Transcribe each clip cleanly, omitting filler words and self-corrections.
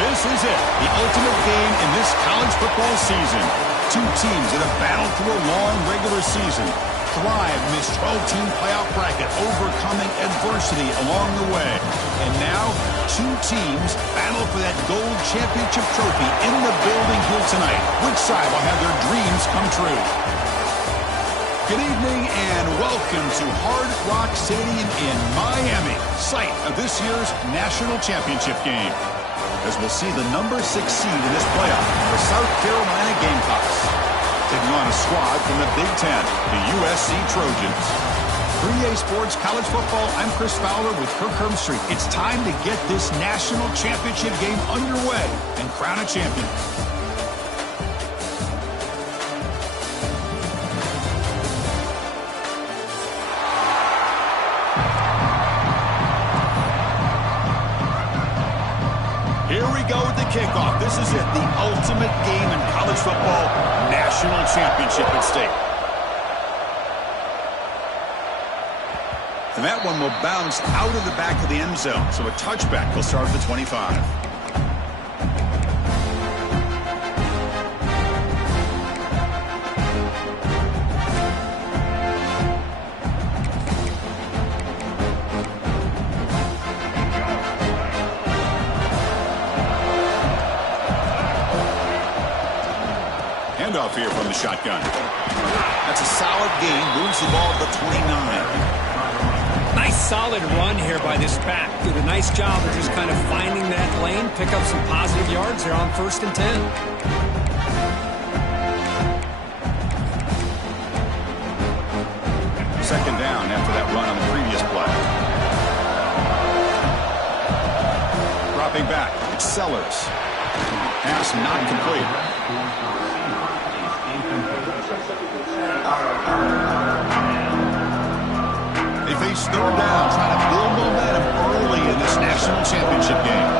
This is it, the ultimate game in this college football season. Two teams that have battled through a long regular season, thrive in this 12-team playoff bracket, overcoming adversity along the way. And now, two teams battle for that gold championship trophy in the building here tonight. Which side will have their dreams come true? Good evening and welcome to Hard Rock Stadium in Miami, site of this year's national championship game. As we'll see the number 6 seed in this playoff, the South Carolina Gamecocks, taking on a squad from the Big Ten, the USC Trojans. 3A Sports College Football, I'm Chris Fowler with Kirk Herbstreit. It's time to get this national championship game underway and crown a champion. Here we go with the kickoff. This is it, the ultimate game in college football, national championship at stake. And that one will bounce out of the back of the end zone, so a touchback will start at the 25. Handoff here from the shotgun. That's a solid gain, moves the ball to the 29. Nice solid run here by this back. Did a nice job of just kind of finding that lane, pick up some positive yards there on 1st and 10. Second down after that run on the previous play. Dropping back, it's Sellers. Pass not complete. They face third down, trying to build momentum early in this national championship game.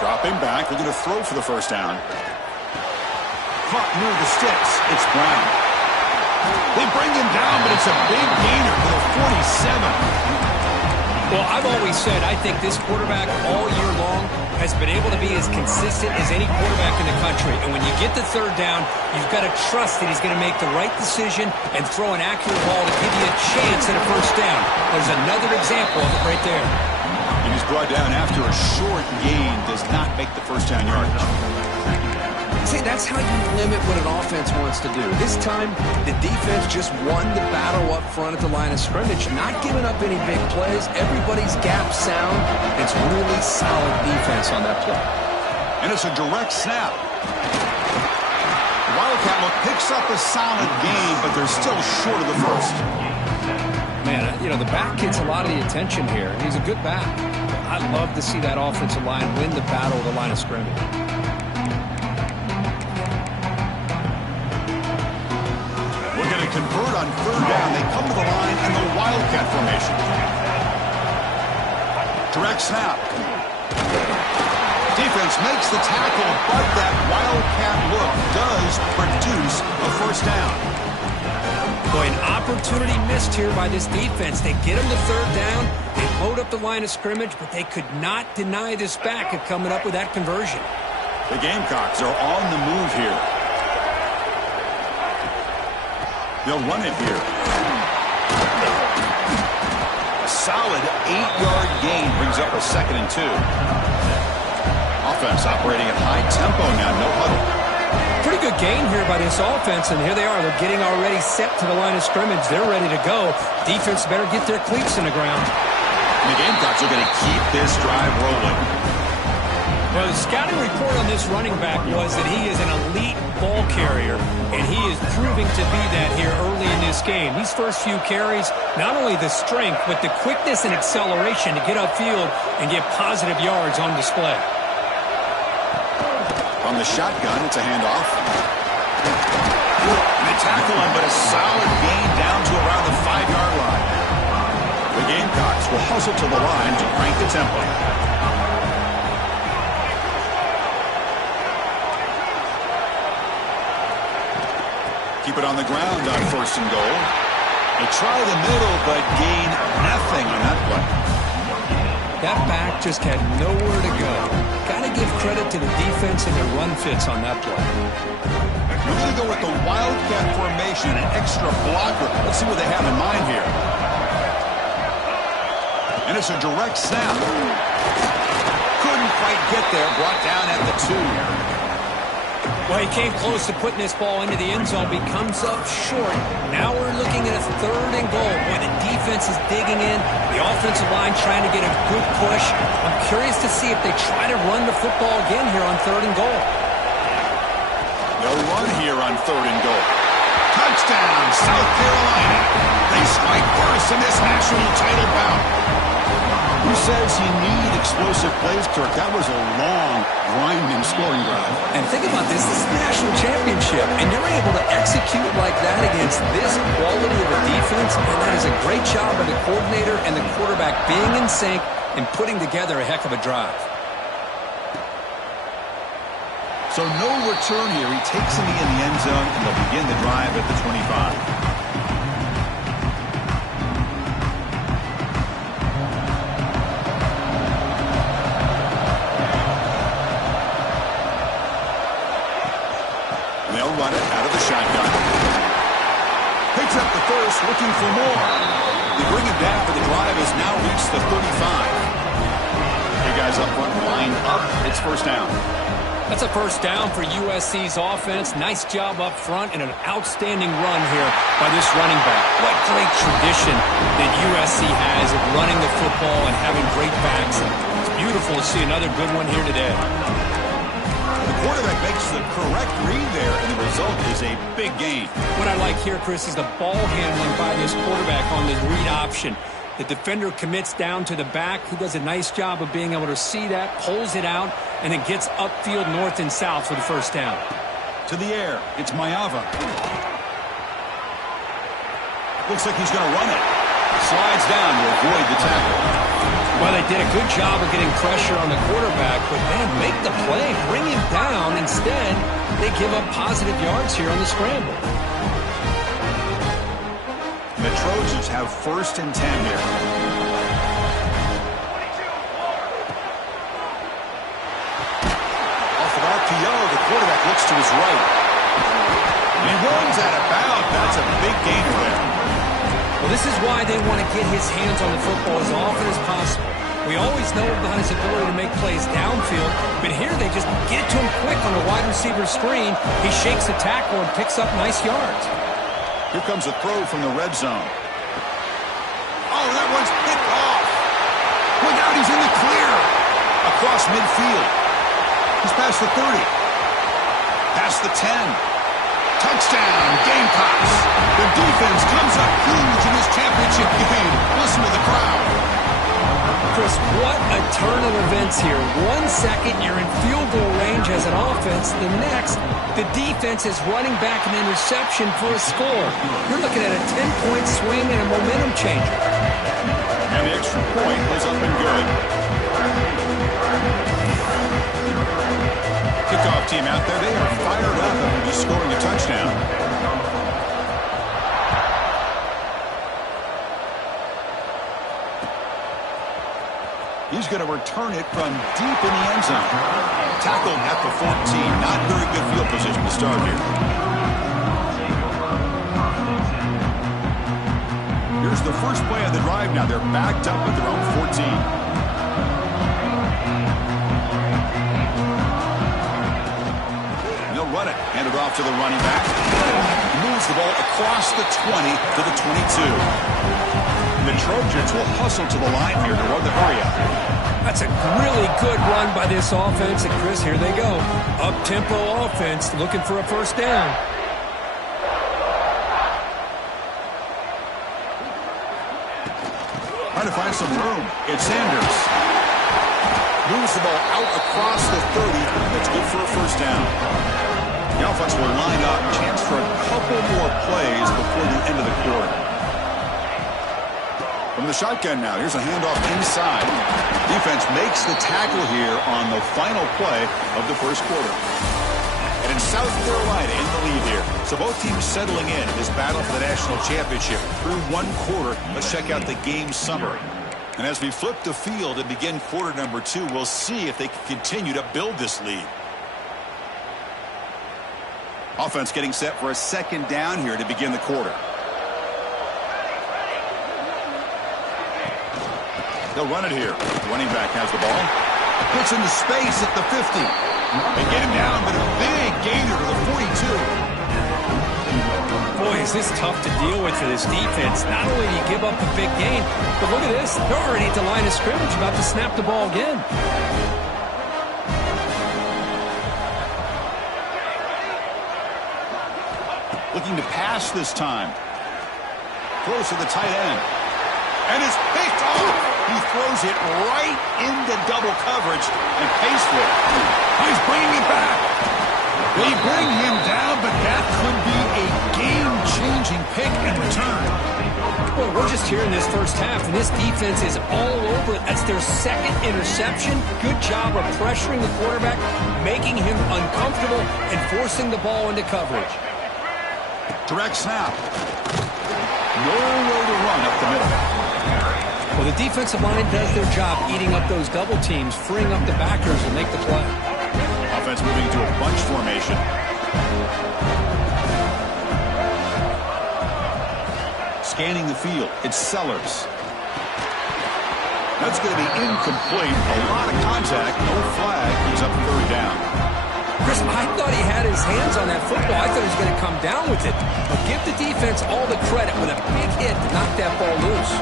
Dropping back, they're going to throw for the first down. Caught near the sticks, it's Brown. They bring him down, but it's a big gainer for the 47. Well, I've always said I think this quarterback all year long has been able to be as consistent as any quarterback in the country. And when you get the third down, you've got to trust that he's going to make the right decision and throw an accurate ball to give you a chance at a first down. There's another example of it right there. And he's brought down after a short gain, does not make the first down yardage. See, that's how you limit what an offense wants to do. This time, the defense just won the battle up front at the line of scrimmage, not giving up any big plays. Everybody's gap sound. It's really solid defense on that play. And it's a direct snap. Wildcat look picks up a solid gain, but they're still short of the first. Man, you know, the back gets a lot of the attention here. He's a good back. I'd love to see that offensive line win the battle at the line of scrimmage. Convert on third down. They come to the line in the Wildcat formation. Direct snap. Defense makes the tackle, but that Wildcat look does produce a first down. Boy, an opportunity missed here by this defense. They get him to third down. They load up the line of scrimmage, but they could not deny this back of coming up with that conversion. The Gamecocks are on the move here. They'll run it here. A solid 8-yard gain brings up a 2nd and 2. Offense operating at high tempo now, no huddle. Pretty good gain here by this offense, and here they are. They're getting already set to the line of scrimmage. They're ready to go. Defense better get their cleats in the ground. And the Gamecocks are going to keep this drive rolling. Well, the scouting report on this running back was that he is an elite ball carrier, and he is proving to be that here early in this game. These first few carries, not only the strength, but the quickness and acceleration to get upfield and get positive yards on display. From the shotgun, it's a handoff. They tackle him, but a solid gain down to around the 5-yard line. The Gamecocks will hustle to the line to crank the tempo. Keep it on the ground on 1st and goal. They try the middle, but gain nothing on that play. That back just had nowhere to go. Got to give credit to the defense and their run fits on that play. We're going to go with the Wildcat formation, an extra blocker. Let's see what they have in mind here. And it's a direct snap. Couldn't quite get there. Brought down at the 2. Well, he came close to putting this ball into the end zone, but he comes up short. Now we're looking at a 3rd and goal. Boy, the defense is digging in. The offensive line trying to get a good push. I'm curious to see if they try to run the football again here on 3rd and goal. They'll run here on 3rd and goal. Touchdown, South Carolina. They strike first in this national title bout. Who says you need explosive plays, Kirk? That was a long, grinding scoring drive. And think about this. This is the national championship, and you're able to execute like that against this quality of a defense, and that is a great job by the coordinator and the quarterback being in sync and putting together a heck of a drive. So no return here. He takes it in the end zone, and they'll begin the drive at the 25. They'll run it out of the shotgun. Picks up the first, looking for more. They bring it down, but the drive has now reached the 35. Hey guys up front, line up. It's 1st down. That's a 1st down for USC's offense. Nice job up front and an outstanding run here by this running back. What great tradition that USC has of running the football and having great backs. It's beautiful to see another good one here today. The quarterback makes the correct read there, and the result is a big gain. What I like here, Chris, is the ball handling by this quarterback on this read option. The defender commits down to the back. He does a nice job of being able to see that, pulls it out, and then gets upfield north and south for the 1st down. To the air, it's Mayava. Looks like he's going to run it. Slides down to avoid the tackle. Well, they did a good job of getting pressure on the quarterback, but, man, make the play. Bring him down. Instead, they give up positive yards here on the scramble. The Trojans have 1st and 10 here. Off of RPO, the quarterback looks to his right. And he runs out of bounds. That's a big gainer there. Well, this is why they want to get his hands on the football as often as possible. We always know about his ability to make plays downfield, but here they just get it to him quick on the wide receiver screen. He shakes the tackle and picks up nice yards. Here comes a throw from the red zone. Oh, that one's picked off. Look out, he's in the clear. Across midfield. He's past the 30. Past the 10. Touchdown, Gamecocks. The defense comes up huge in this championship game. Listen to the crowd. Chris, what a turn of events here. 1 second, you're in field goal range as an offense. The next, the defense is running back an interception for a score. You're looking at a 10-point swing and a momentum changer. And the extra point was up and good. Kickoff team out there, they are fired up after just scoring a touchdown. He's going to return it from deep in the end zone. Tackled at the 14. Not very good field position to start here. Here's the first play of the drive now. They're backed up at their own 14. Run it. Hand it off to the running back. Moves the ball across the 20 to the 22. The Trojans will hustle to the line here to run the hurry up. That's a really good run by this offense. And, Chris, here they go. Up-tempo offense looking for a 1st down. Trying to find some room. It's Sanders. Moves the ball out across the 30. That's good for a 1st down. The offense will line up. Chance for a couple more plays before the end of the quarter. From the shotgun now, here's a handoff inside. Defense makes the tackle here on the final play of the 1st quarter. And in South Carolina in the lead here. So both teams settling in this battle for the national championship through one quarter. Let's check out the game summary. And as we flip the field and begin quarter number 2, we'll see if they can continue to build this lead. Offense getting set for a second down here to begin the quarter. They'll run it here. The running back has the ball. Puts into space at the 50. They get him down, but a big gainer to the 42. Boy, is this tough to deal with for this defense. Not only do you give up the big gain, but look at this. They're already at the line of scrimmage, about to snap the ball again. Looking to pass this time. Throws to the tight end. And it's picked off. He throws it right into double coverage and pays for it. He's bringing it back. They bring him down, but that could be a game-changing pick and return. Well, we're just here in this first half, and this defense is all over it. That's their second interception. Good job of pressuring the quarterback, making him uncomfortable, and forcing the ball into coverage. Direct snap. Nowhere to run up the middle. Well, the defensive line does their job eating up those double teams, freeing up the backers and make the play. Offense moving to a bunch formation. Scanning the field. It's Sellers. That's going to be incomplete. A lot of contact. No flag. He's up third down. Chris, I thought he had his hands on that football. I thought he was going to come down with it. But give the defense all the credit with a big hit to knock that ball loose.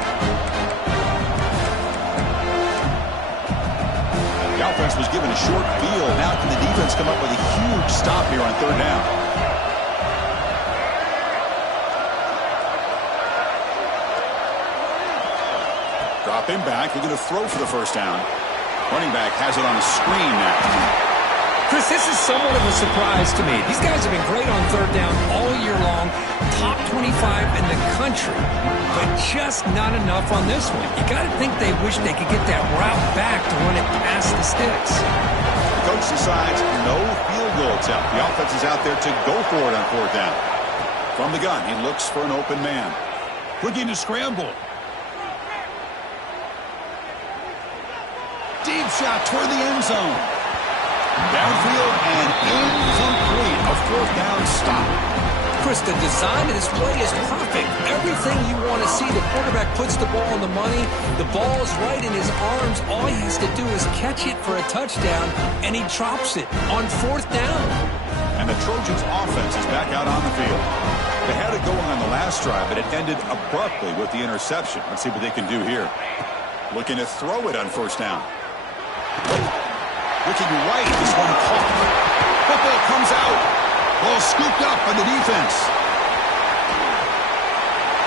The offense was given a short field. Now can the defense come up with a huge stop here on third down? Drop him back. They're going to throw for the first down. Running back has it on a screen now. Chris, this is somewhat of a surprise to me. These guys have been great on third down all year long, top 25 in the country, but just not enough on this one. You got to think they wish they could get that route back to run it past the sticks. The coach decides no field goal attempt. The offense is out there to go for it on fourth down. From the gun, he looks for an open man. Looking to scramble. Deep shot toward the end zone. Downfield and incomplete. A fourth down stop. Chris, the design of this play is perfect. Everything you want to see. The quarterback puts the ball on the money. The ball is right in his arms. All he has to do is catch it for a touchdown, and he drops it on fourth down. And the Trojans offense is back out on the field. They had it going on the last drive, but it ended abruptly with the interception. Let's see what they can do here. Looking to throw it on first down. Looking right, this one caught. Football comes out. Ball scooped up by the defense.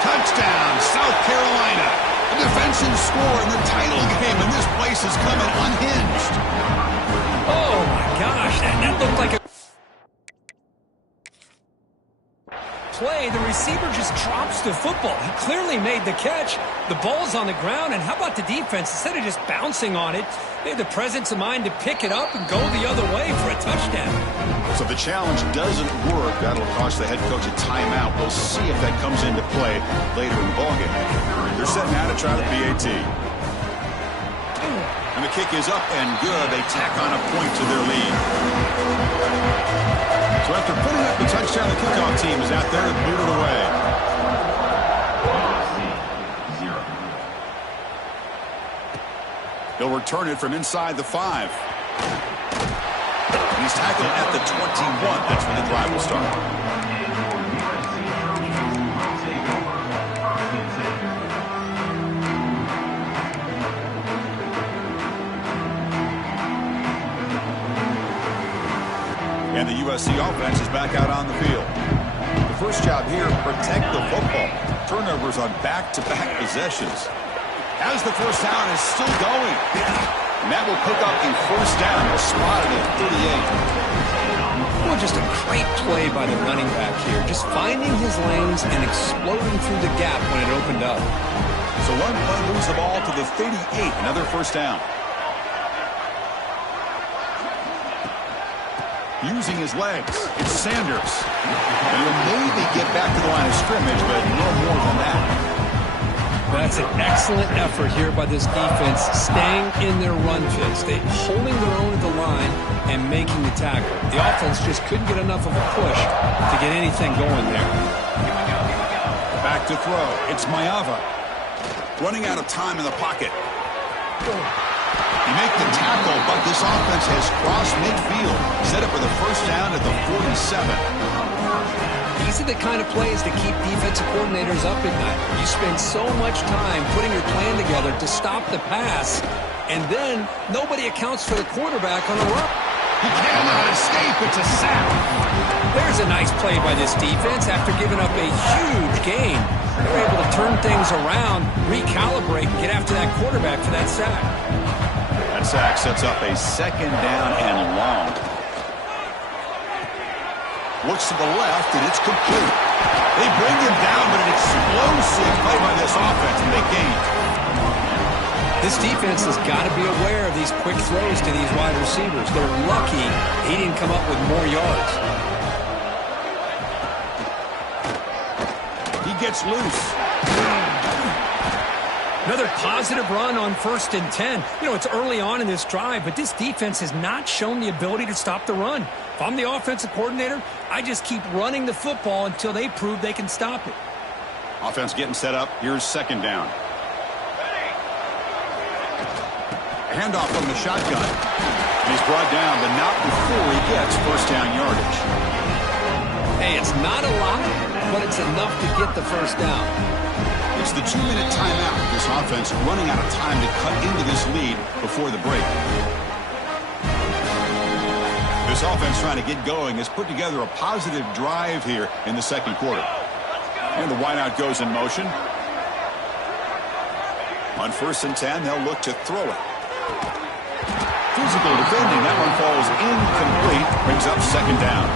Touchdown, South Carolina. A defensive score in the title game, and this place is coming unhinged. Oh, my gosh. That looked like a play. The receiver just drops the football. He clearly made the catch. The ball's on the ground, and how about the defense? Instead of just bouncing on it, they had the presence of mind to pick it up and go the other way for a touchdown. So if the challenge doesn't work, that'll cost the head coach a timeout. We'll see if that comes into play later in the ballgame. They're setting out to try the PAT. And the kick is up and good. They tack on a point to their lead. So after putting up the touchdown, the kickoff team is out there and boot it away. They'll return it from inside the 5. He's tackled at the 21. That's when the drive will start. And the USC offense is back out on the field. The first job here, protect the football. Turnovers on back-to-back possessions. As the first down is still going. And that will pick up the first down. Spotted at 38. Well, just a great play by the running back here. Just finding his lanes and exploding through the gap when it opened up. So one play moves the ball to the 38. Another first down. Using his legs, it's Sanders. And he'll maybe get back to the line of scrimmage, but no more than that. That's an excellent effort here by this defense, staying in their run fits. They holding their own at the line and making the tackle. The offense just couldn't get enough of a push to get anything going there. Back to throw. It's Maeva. Running out of time in the pocket. You make the tackle, but this offense has crossed midfield. Set up for the first down at the 47. These are the kind of plays that keep defensive coordinators up at night. You spend so much time putting your plan together to stop the pass, and then nobody accounts for the quarterback on the run. He cannot escape. It's a sack. There's a nice play by this defense after giving up a huge gain. They're able to turn things around, recalibrate, and get after that quarterback for that sack. That sack sets up a second down and long. Looks to the left, and it's complete. They bring him down, but an explosive play by this offense, and they gain. This defense has got to be aware of these quick throws to these wide receivers. They're lucky he didn't come up with more yards. He gets loose. Another positive run on 1st and 10. You know, it's early on in this drive, but this defense has not shown the ability to stop the run. If I'm the offensive coordinator, I just keep running the football until they prove they can stop it. Offense getting set up. Here's second down. Handoff from the shotgun. And he's brought down, but not before he gets first down yardage. Hey, it's not a lot, but it's enough to get the first down. It's the 2-minute timeout. This offense running out of time to cut into this lead before the break. This offense trying to get going has put together a positive drive here in the second quarter. And the wideout goes in motion. On 1st and 10, they'll look to throw it. Physical defending. That one falls incomplete. Brings up second down.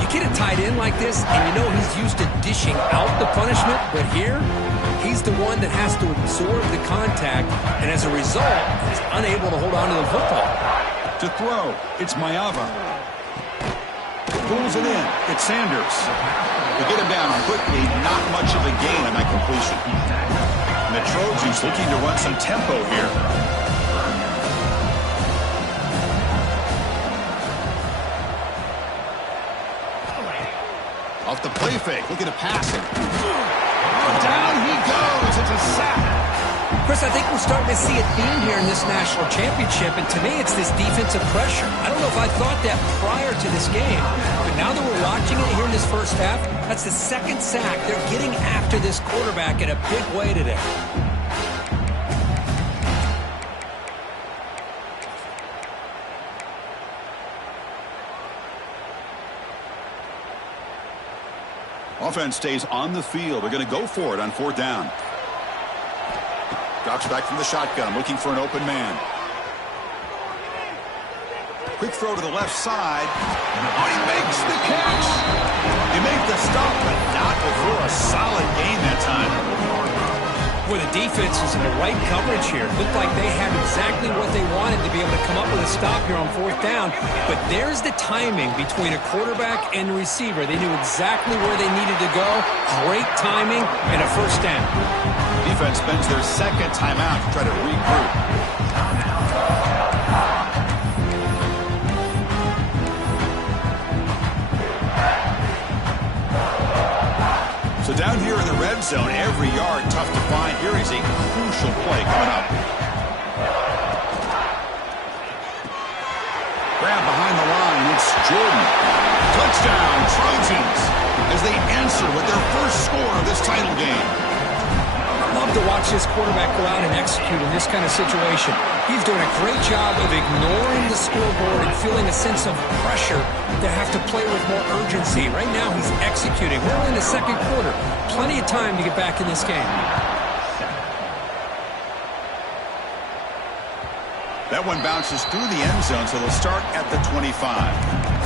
You get a tight end like this, and you know he's used to dishing out the punishment, but here, he's the one that has to absorb the contact, and as a result, he's unable to hold on to the football. To throw, it's Maeva. Pulls it in. It's Sanders. They get him down quickly. Not much of a gain on that completion. And the Trojans looking to run some tempo here. Off the play fake, looking to pass it. Down he goes. It's a sack. Chris, I think we're starting to see a theme here in this national championship, and to me it's this defensive pressure. I don't know if I thought that prior to this game, but now that we're watching it here in this first half, that's the second sack. They're getting after this quarterback in a big way today. Offense stays on the field. They're going to go for it on 4th down. Drops back from the shotgun, looking for an open man. Quick throw to the left side. Oh, he makes the catch. He makes the stop, but not before a solid gain that time. Boy, the defense was in the right coverage here. Looked like they had exactly what they wanted to be able to come up with a stop here on 4th down. But there's the timing between a quarterback and a receiver. They knew exactly where they needed to go. Great timing and a first down. Defense spends their second timeout to try to regroup. So down here in the red zone, every yard tough to find. Here is a crucial play coming up. Grab behind the line. It's Jordan. Touchdown, Trojans, as they answer with their first score of this title game. Love to watch this quarterback go out and execute in this kind of situation. He's doing a great job of ignoring the scoreboard and feeling a sense of pressure to have to play with more urgency. Right now, he's executing. We're in the second quarter. Plenty of time to get back in this game. That one bounces through the end zone, so they'll start at the 25.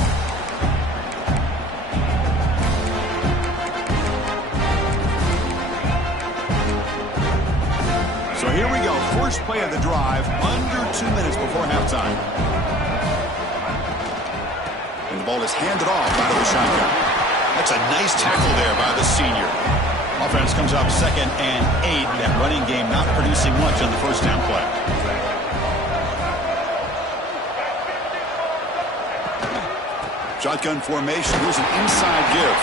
So here we go. First play of the drive, under 2 minutes before halftime. And The ball is handed off out of the shotgun. That's a nice tackle there by the senior. Offense comes up 2nd and 8. That running game not producing much on the first down play. Shotgun formation. Here's an inside give.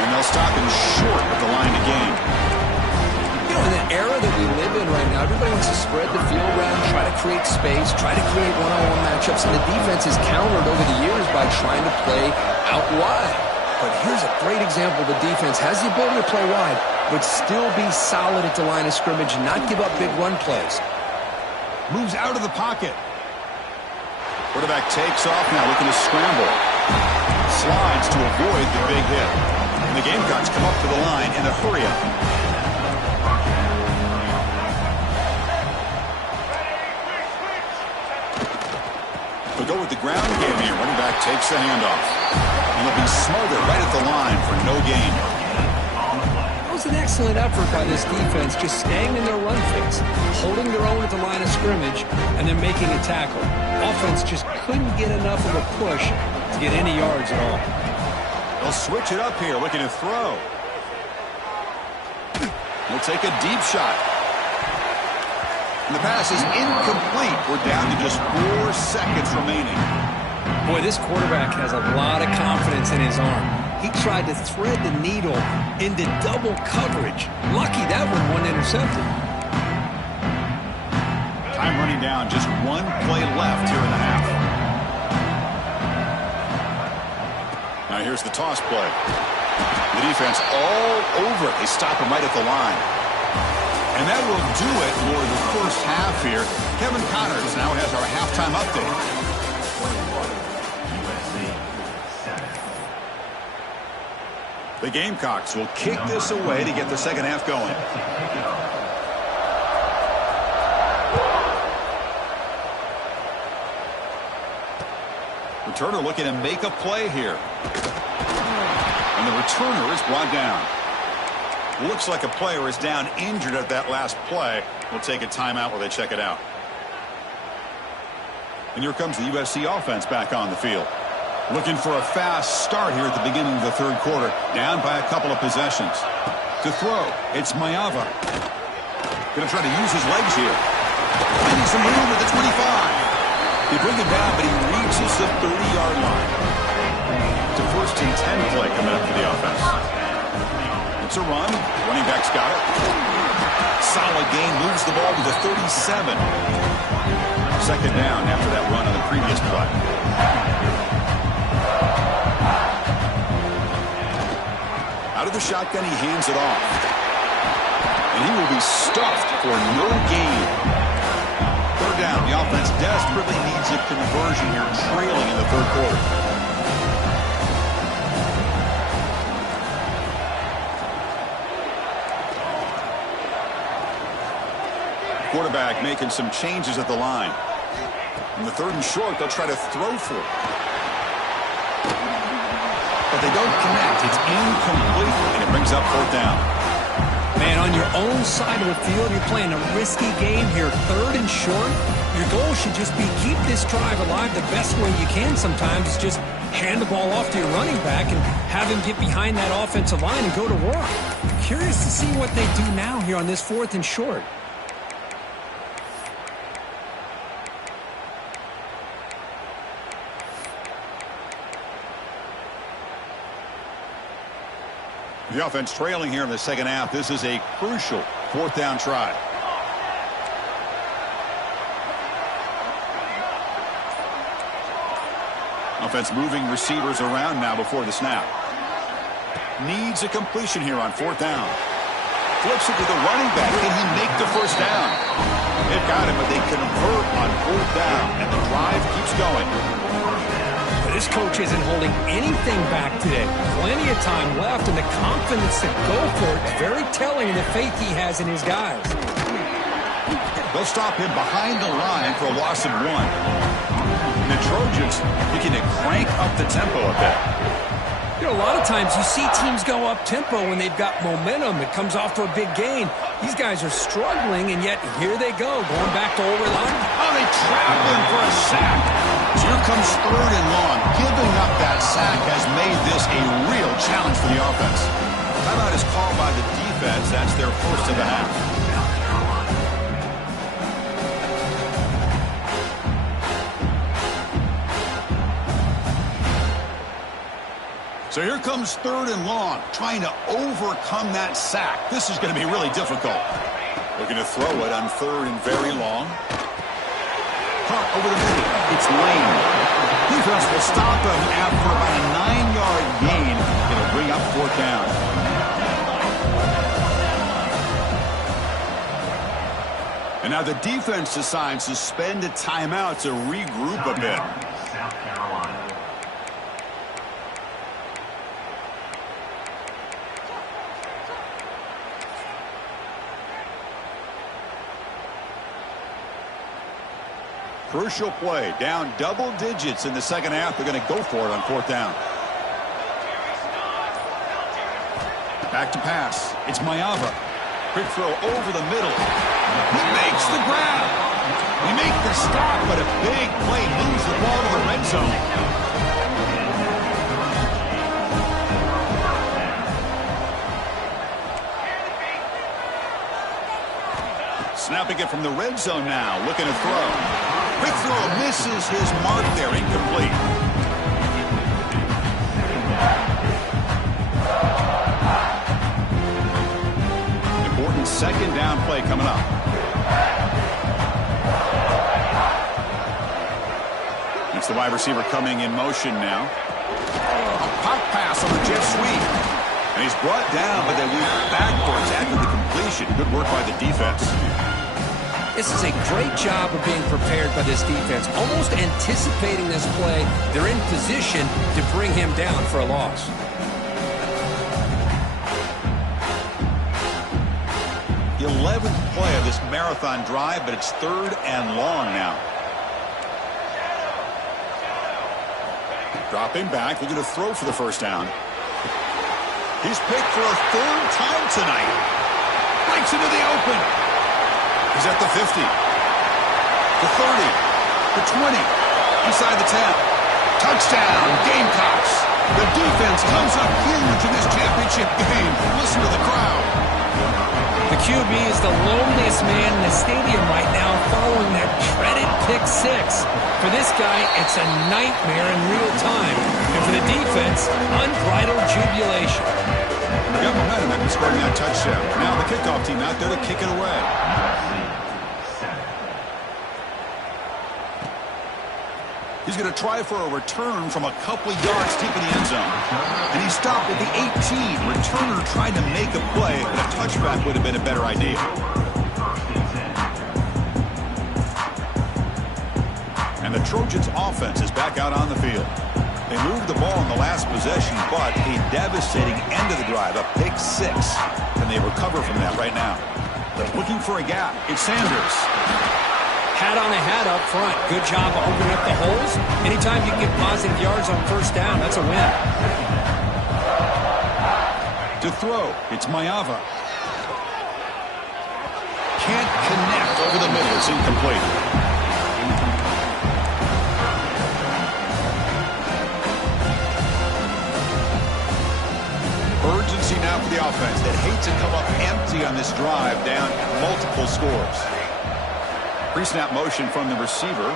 And they'll stop him short at the line of game. You know, in the era that we live in right now, everybody wants to spread the field around, try to create space, try to create one-on-one matchups, and the defense is countered over the years by trying to play out wide. But here's a great example. The defense has the ability to play wide, but still be solid at the line of scrimmage, not give up big run plays. Moves out of the pocket. Quarterback takes off now, looking to scramble. Slides to avoid the big hit. And the Gamecocks come up to the line in a hurry-up. They'll go with the ground game here. Running back takes the handoff. And they'll be smothered right at the line for no gain. That was an excellent effort by this defense, just staying in their run phase, holding their own at the line of scrimmage, and then making a tackle. Offense just couldn't get enough of a push to get any yards at all. They'll switch it up here, looking to throw. They'll take a deep shot. And the pass is incomplete. We're down to just 4 seconds remaining. Boy, this quarterback has a lot of confidence in his arm. He tried to thread the needle into double coverage. Lucky that one wasn't intercepted. Time running down, just 1 play left here in the half. Now here's the toss play. The defense all over it. They stop him right at the line. And that will do it for the first half here. Kevin Connors now has our halftime update. The Gamecocks will kick this away to get the second half going. Returner looking to make a play here. And the returner is brought down. Looks like a player is down injured at that last play. We'll take a timeout while they check it out. And here comes the USC offense back on the field. Looking for a fast start here at the beginning of the third quarter. Down by a couple of possessions. To throw, it's Mayava. Going to try to use his legs here. Finding some room at the 25. They bring him down, but he reaches the 30-yard line. It's a 1st and 10 play coming up for the offense. It's a run. Running back's got it. Solid gain. Moves the ball to the 37. 2nd down after that run on the previous play. Out of the shotgun, he hands it off. And he will be stuffed for no gain. 3rd down. The offense desperately needs a conversion here, trailing in the 3rd quarter. Quarterback making some changes at the line. In the 3rd and short, they'll try to throw for it. But they don't connect. It's incomplete, and it brings up 4th down. Man, on your own side of the field, you're playing a risky game here. 3rd and short. Your goal should just be keep this drive alive the best way you can sometimes. Is just hand the ball off to your running back and have him get behind that offensive line and go to work. Curious to see what they do now here on this 4th and short. The offense trailing here in the second half. This is a crucial 4th down try. Offense moving receivers around now before the snap. Needs a completion here on 4th down. Flips it to the running back. Can he make the 1st down? They've got it, but they convert on 4th down, and the drive keeps going. This coach isn't holding anything back today. Plenty of time left, and the confidence to go for it is very telling of the faith he has in his guys. They'll stop him behind the line for a loss of 1. And the Trojans looking to crank up the tempo a bit. You know, a lot of times you see teams go up-tempo when they've got momentum. It comes off to a big gain. These guys are struggling, and yet here they go, going back to over line. Oh, they trap him for a sack. So here comes 3rd and long, giving up that challenge for the offense. Timeout is called by the defense. That's their first of the half. So here comes 3rd and long, trying to overcome that sack. This is going to be really difficult. Looking to throw it on 3rd and very long. Caught over the middle. It's Lane. Defense will stop him after about a 9-yard gain. It'll bring up 4th down. And now the defense decides to spend a timeout to regroup a bit. Crucial play, down double digits in the second half. They're going to go for it on 4th down. Back to pass. It's Mayava. Quick throw over the middle. He makes the grab. We make the stop, but a big play moves the ball to the red zone. Snapping it from the red zone now, looking to throw. Quick throw misses his mark there, incomplete. Important second down play coming up. It's the wide receiver coming in motion now. A pop pass on the jet sweep. And he's brought down, but they move backwards after the completion. Good work by the defense. This is a great job of being prepared by this defense, almost anticipating this play. They're in position to bring him down for a loss. The 11th play of this marathon drive, but it's 3rd and long now. Dropping back, looking to throw for the first down. He's picked for a 3rd time tonight. Breaks into the open. He's at the 50, the 30, the 20, inside the 10. Touchdown, Gamecocks. The defense comes up huge in this championship game. Listen to the crowd. The QB is the loneliest man in the stadium right now following that dreaded pick 6. For this guy, it's a nightmare in real time. And for the defense, unbridled jubilation. They got momentum after scoring that touchdown. Now the kickoff team out there to kick it away. He's going to try for a return from a couple of yards deep in the end zone. And he stopped at the 18. Returner tried to make a play, but a touchback would have been a better idea. And the Trojans' offense is back out on the field. They moved the ball in the last possession, but a devastating end of the drive, a pick 6. And they recover from that right now. They're looking for a gap. It's Sanders. Hat on a hat up front. Good job of opening up the holes. Anytime you can get positive yards on first down, that's a win. To throw, it's Mayava. Can't connect over the middle. It's incomplete. Urgency now for the offense that hates to come up empty on this drive, down multiple scores. Pre-snap motion from the receiver.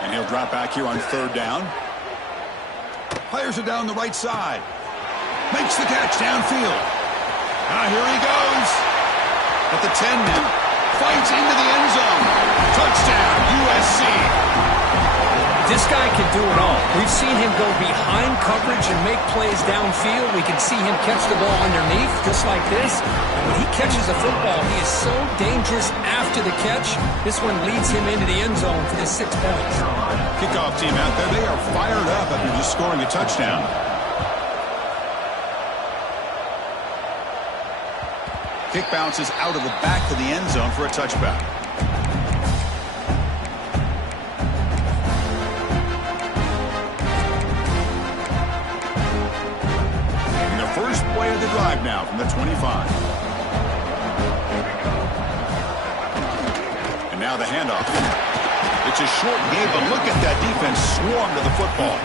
And he'll drop back here on 3rd down. Fires it down the right side. Makes the catch downfield. Now here he goes. At the 10 now. Fights into the end zone. Touchdown, USC. This guy can do it all. We've seen him go behind coverage and make plays downfield. We can see him catch the ball underneath, just like this. And when he catches a football, he is so dangerous after the catch. This one leads him into the end zone for the 6 points. Kickoff team out there, they are fired up after just scoring a touchdown. Kick bounces out of the back of the end zone for a touchback. The drive now from the 25. And now the handoff. It's a short game, but look at that defense swarm to the football.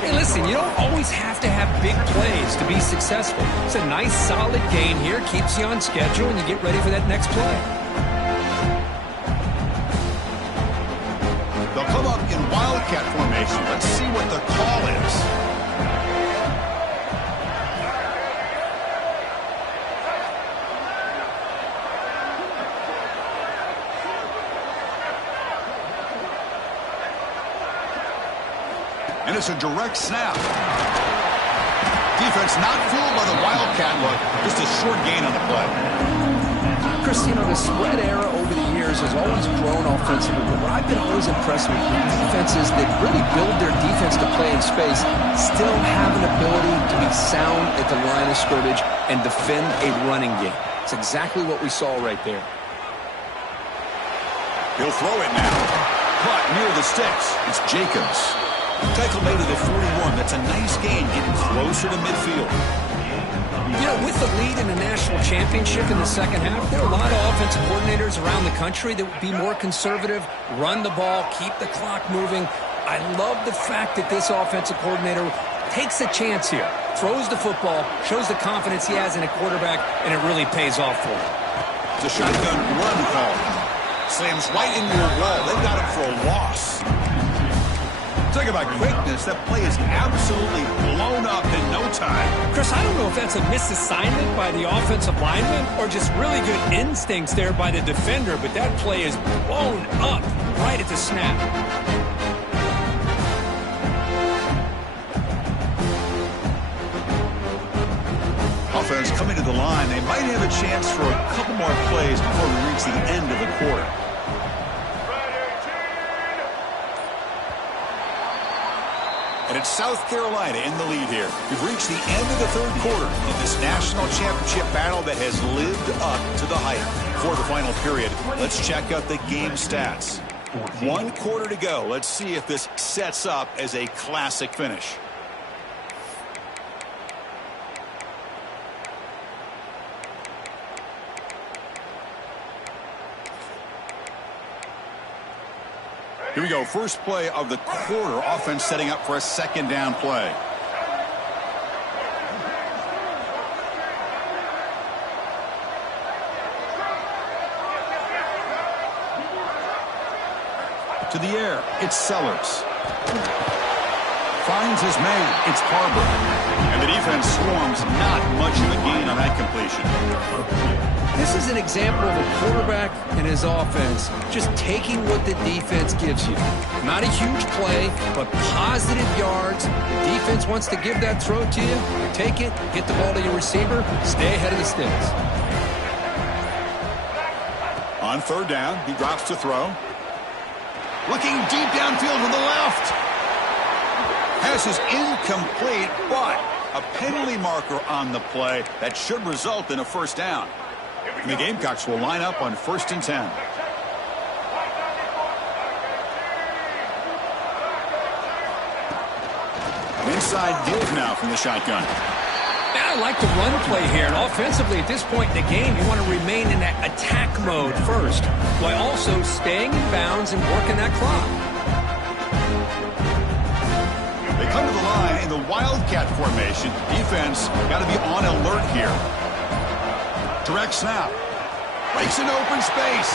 Hey, listen, you don't always have to have big plays to be successful. It's a nice, solid gain here. Keeps you on schedule, and you get ready for that next play. They'll come up in wildcat formation. Let's see what the call is. And it's a direct snap. Defense not fooled by the wildcat look. Just a short gain on the play. Chris, you know, the spread era over the years has always grown offensively. But what I've been always impressed with defenses that really build their defense to play in space still have an ability to be sound at the line of scrimmage and defend a running game. It's exactly what we saw right there. He'll throw it now. Caught near the sticks. It's Jacobs. Tackle made it at 41. That's a nice gain, getting closer to midfield. You know, with the lead in the national championship in the second half, there are a lot of offensive coordinators around the country that would be more conservative, run the ball, keep the clock moving. I love the fact that this offensive coordinator takes a chance here, throws the football, shows the confidence he has in a quarterback, and it really pays off for him. It's a shotgun run call. Slams right into a wall. They've got him for a loss. Talk about quickness. That play is absolutely blown up in no time. Chris, I don't know if that's a misassignment by the offensive lineman or just really good instincts there by the defender, but that play is blown up right at the snap. Offense coming to the line. They might have a chance for a couple more plays before we reach the end of the quarter. And it's South Carolina in the lead here. We've reached the end of the third quarter of this national championship battle that has lived up to the hype. For the final period, let's check out the game stats. 1 quarter to go. Let's see if this sets up as a classic finish. Here we go. First play of the quarter. Offense setting up for a second down play. To the air. It's Sellers. Finds his man. It's Harbor. And the defense swarms. Not much of a gain on that completion. This is an example of a quarterback and his offense just taking what the defense gives you. Not a huge play, but positive yards. The defense wants to give that throw to you. You take it, get the ball to your receiver, stay ahead of the sticks. On third down, he drops to throw. Looking deep downfield to the left. Pass is incomplete, but a penalty marker on the play that should result in a first down. And the Gamecocks will line up on 1st and 10. Inside give now from the shotgun. I like the run play here. And offensively, at this point in the game, you want to remain in that attack mode first, while also staying in bounds and working that clock. They come to the line in the wildcat formation. Defense got to be on alert here. Direct snap. Breaks into open space.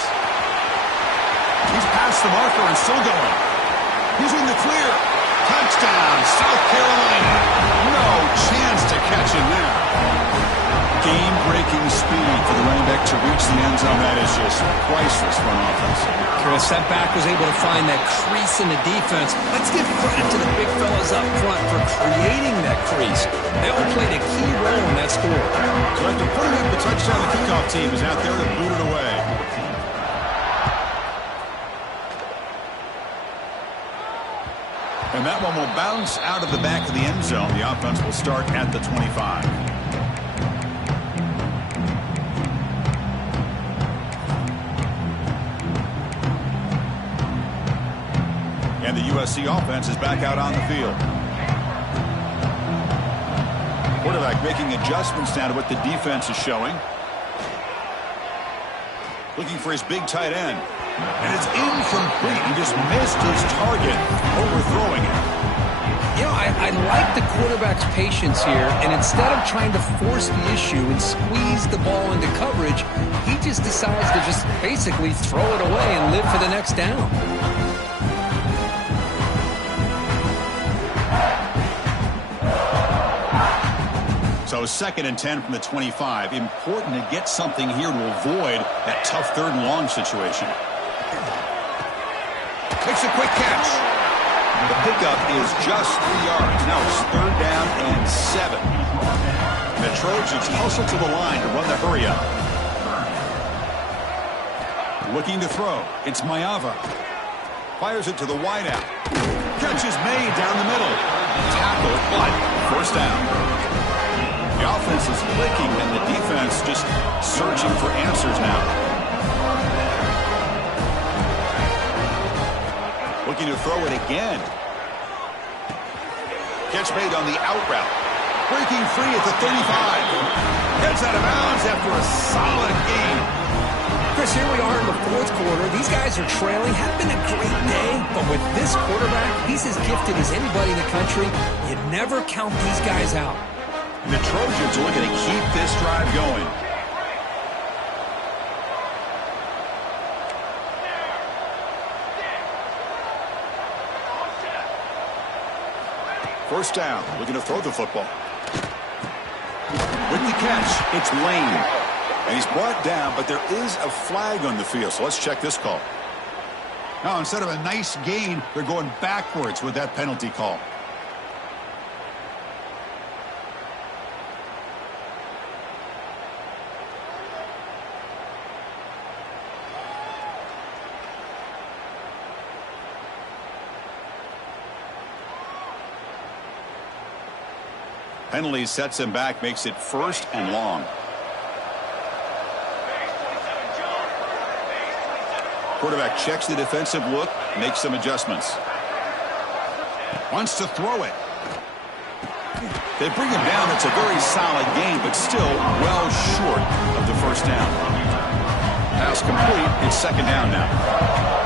He's past the marker and still going. He's in the clear. Touchdown, South Carolina. No chance to catch him there. Game-breaking speed for the running back to reach the end zone. That is just priceless for an offense. Chris, that back was able to find that crease in the defense. Let's give credit to the big fellas up front for creating that crease. They all played a key role in that score. So after putting up the touchdown, the kickoff team is out there to boot it away. And that one will bounce out of the back of the end zone. The offense will start at the 25. And the USC offense is back out on the field. Quarterback making adjustments now to what the defense is showing. Looking for his big tight end. And it's incomplete. He just missed his target, overthrowing it. You know, I I like the quarterback's patience here, and instead of trying to force the issue and squeeze the ball into coverage, he just decides to just basically throw it away and live for the next down. So 2nd and 10 from the 25. Important to get something here to avoid that tough 3rd and long situation. Makes a quick catch. The pickup is just 3 yards. Now it's 3rd down and 7. The Trojans hustle to the line to run the hurry up. Looking to throw. It's Maeva. Fires it to the wideout. Catch is made down the middle. Tackle, but 1st down. The offense is clicking, and the defense just searching for answers now. Looking to throw it again. Catch made on the out route. Breaking free at the 35. Gets out of bounds after a solid game. Chris, here we are in the 4th quarter. These guys are trailing. Had been a great day, but with this quarterback, he's as gifted as anybody in the country. You never count these guys out. The Trojans are looking to keep this drive going. First down, looking to throw the football. With the catch, it's Lane. And he's brought down, but there is a flag on the field, so let's check this call. Now, instead of a nice gain, they're going backwards with that penalty call. Penalty sets him back, makes it 1st and long. Quarterback checks the defensive look, makes some adjustments. Wants to throw it. They bring him down. It's a very solid game, but still well short of the 1st down. Pass complete. It's 2nd down now.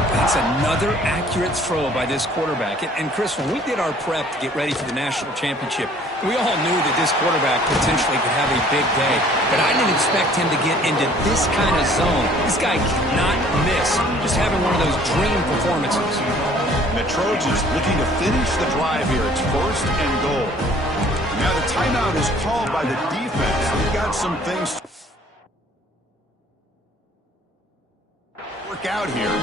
That's another accurate throw by this quarterback. And Chris, when we did our prep to get ready for the national championship, we all knew that this quarterback potentially could have a big day. But I didn't expect him to get into this kind of zone. This guy cannot miss. Just having one of those dream performances. The Trojans looking to finish the drive here. It's 1st and goal. Now the timeout is called by the defense. They've got some things to work out here.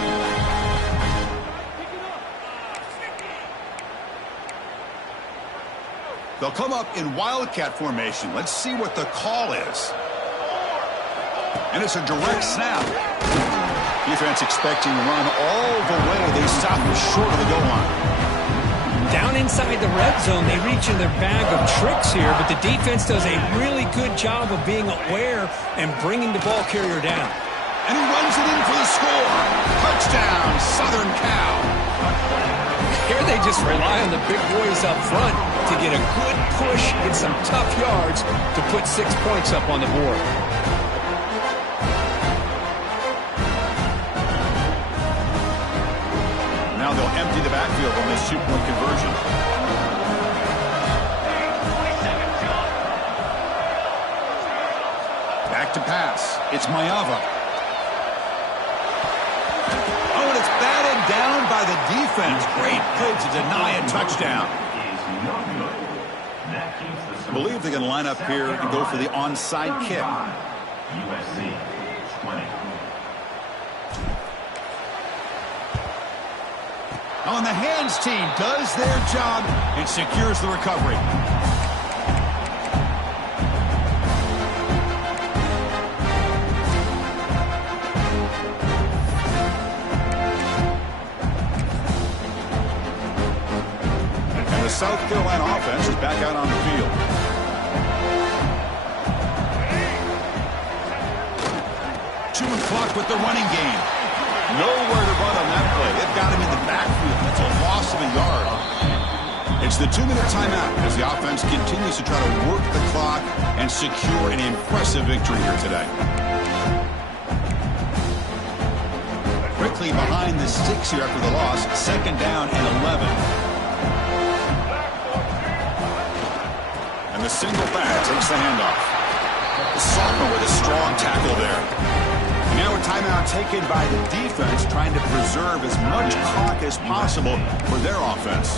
They'll come up in Wildcat formation. Let's see what the call is. And it's a direct snap. Defense expecting to run all the way. They stop short of the goal line. Down inside the red zone, they reach in their bag of tricks here, but the defense does a really good job of being aware and bringing the ball carrier down. And he runs it in for the score. Touchdown, Southern Cal. Here they just rely on the big boys up front to get a good push, get some tough yards to put 6 points up on the board. Now they'll empty the backfield on this 2-point conversion. Back to pass. It's Maeva. Oh, and it's batted down by the defense. Great play to deny a touchdown. I believe they're going to line up here and go for the onside kick. On the hands team does their job and secures the recovery. And the South Carolina offense is back out on the field. Chewing clock with the running game. Nowhere to run on that play. They've got him in the backfield. That's a loss of a yard. It's the 2-minute timeout as the offense continues to try to work the clock and secure an impressive victory here today. Quickly behind the sticks here after the loss. 2nd down and 11. breaks the handoff. The sophomore with a strong tackle there. And now a timeout taken by the defense, trying to preserve as much clock as possible for their offense.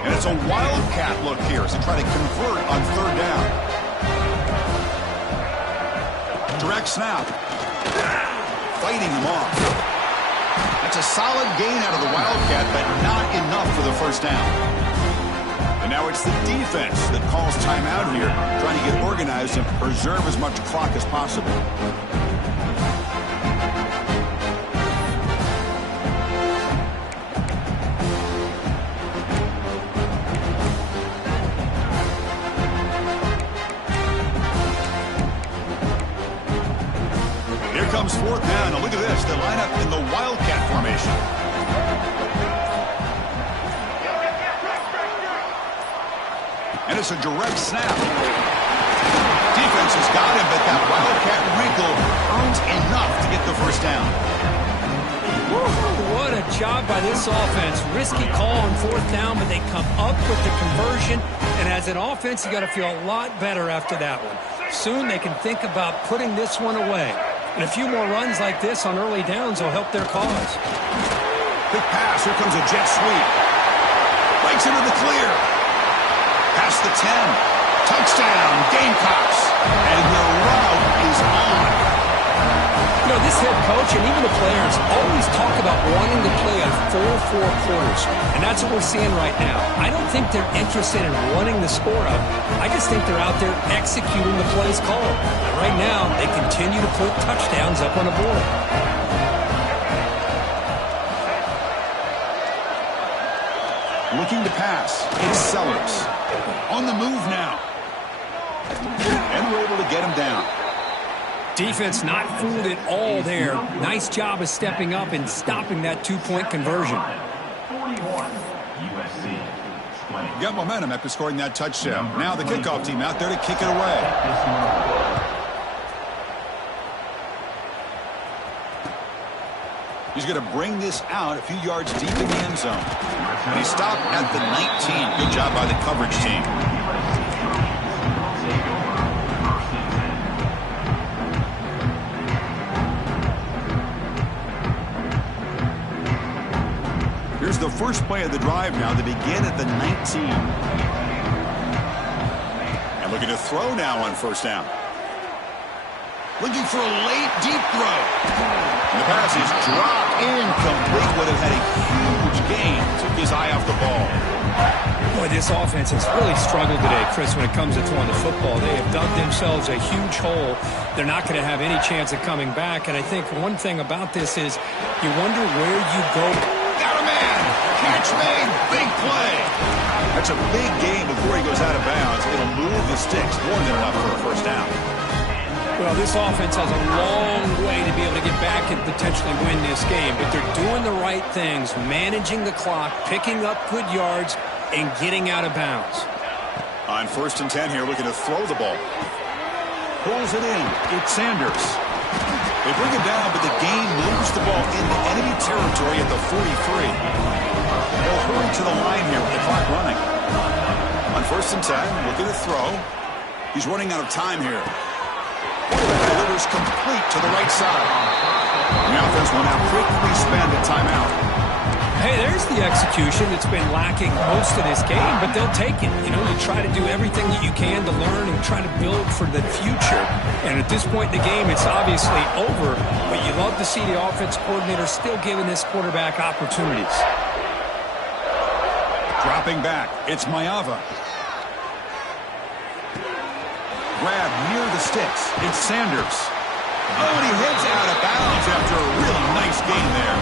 And it's a wildcat look here as they try to convert on third down. Direct snap. Fighting them off. That's a solid gain out of the wildcat, but not enough for the first down. And now it's the defense that calls timeout here, trying to get organized and preserve as much clock as possible. Here comes fourth down. Now look at this. They line up in the wildcat formation. And it's a direct snap. Defense has got him, but that wildcat wrinkle earns enough to get the first down. Woo, what a job by this offense. Risky call on fourth down, but they come up with the conversion. And as an offense, you got to feel a lot better after that one. Soon they can think about putting this one away. And a few more runs like this on early downs will help their cause. Quick pass. Here comes a jet sweep. Breaks into the clear. Past the 10. Touchdown, Gamecocks. And the route is on. You know, this head coach and even the players always talk about wanting to play a full four quarters. And that's what we're seeing right now. I don't think they're interested in running the score up. I just think they're out there executing the plays called. And right now, they continue to put touchdowns up on the board. Looking to pass. It's Sellers. On the move now. And we're able to get him down. Defense not fooled at all there. Nice job of stepping up and stopping that two-point conversion. Got momentum after scoring that touchdown. Now the kickoff team out there to kick it away. He's going to bring this out a few yards deep in the end zone. And he stopped at the 19. Good job by the coverage team. Here's the first play of the drive now. They begin at the 19. And looking to throw now on first down. Looking for a late, deep throw. And the pass is dropped incomplete. Would have had a huge gain. Took his eye off the ball. Boy, this offense has really struggled today, Chris, when it comes to throwing the football. They have dug themselves a huge hole. They're not going to have any chance of coming back. And I think one thing about this is you wonder where you go. Got a man. Catch made. Big play. That's a big game before he goes out of bounds. It'll move the sticks more than enough for a first down. Well, this offense has a long way to be able to get back and potentially win this game, but they're doing the right things, managing the clock, picking up good yards, and getting out of bounds. On first and 10 here, looking to throw the ball. Pulls it in. It's Sanders. They bring him down, but the game moves the ball into enemy territory at the 43. They'll hurry to the line here with the clock running. On first and 10, looking to throw. He's running out of time here. Delivers complete to the right side. The offense will now quickly spend a timeout. Hey, there's the execution that's been lacking most of this game, but they'll take it. You know, you try to do everything that you can to learn and try to build for the future. And at this point in the game, it's obviously over, but you love to see the offense coordinator still giving this quarterback opportunities. Dropping back, it's Mayava. Grab near the sticks. It's Sanders. Oh, and he heads out of bounds after a really nice gain there.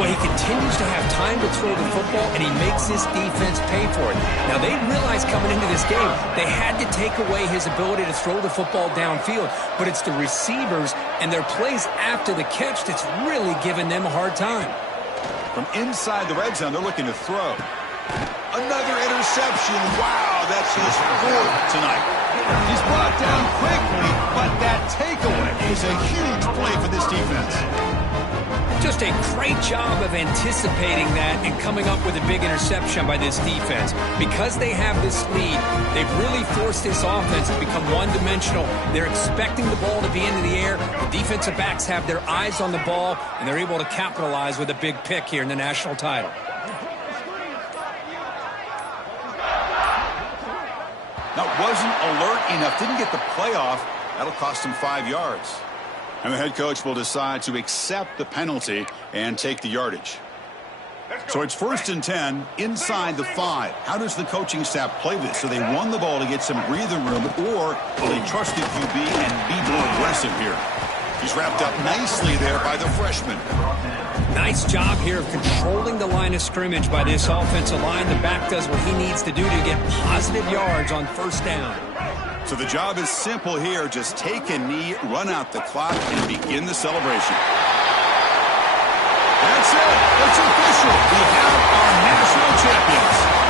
Well, he continues to have time to throw the football, and he makes this defense pay for it. Now, they realized coming into this game, they had to take away his ability to throw the football downfield, but it's the receivers and their plays after the catch that's really giving them a hard time. From inside the red zone, they're looking to throw. Another interception. Wow, that's his fourth tonight. He's brought down quickly, but that takeaway is a huge play for this defense. Just Just a great job of anticipating that and coming up with a big interception by this defense. Because they have this lead, they've really forced this offense to become one-dimensional. They're expecting the ball to be into the air. The defensive backs have their eyes on the ball, and they're able to capitalize with a big pick here in the national title. That wasn't alert enough. Didn't get the playoff. That'll cost him 5 yards. And the head coach will decide to accept the penalty and take the yardage. So it's 1st and 10 inside the 5. How does the coaching staff play this? So they won the ball to get some breathing room, or will they trust the QB and be more aggressive here? He's wrapped up nicely there by the freshman. Nice job here of controlling the line of scrimmage by this offensive line. The back does what he needs to do to get positive yards on 1st down. So the job is simple here. Just take a knee, run out the clock, and begin the celebration. That's it. It's official. We have our national champions.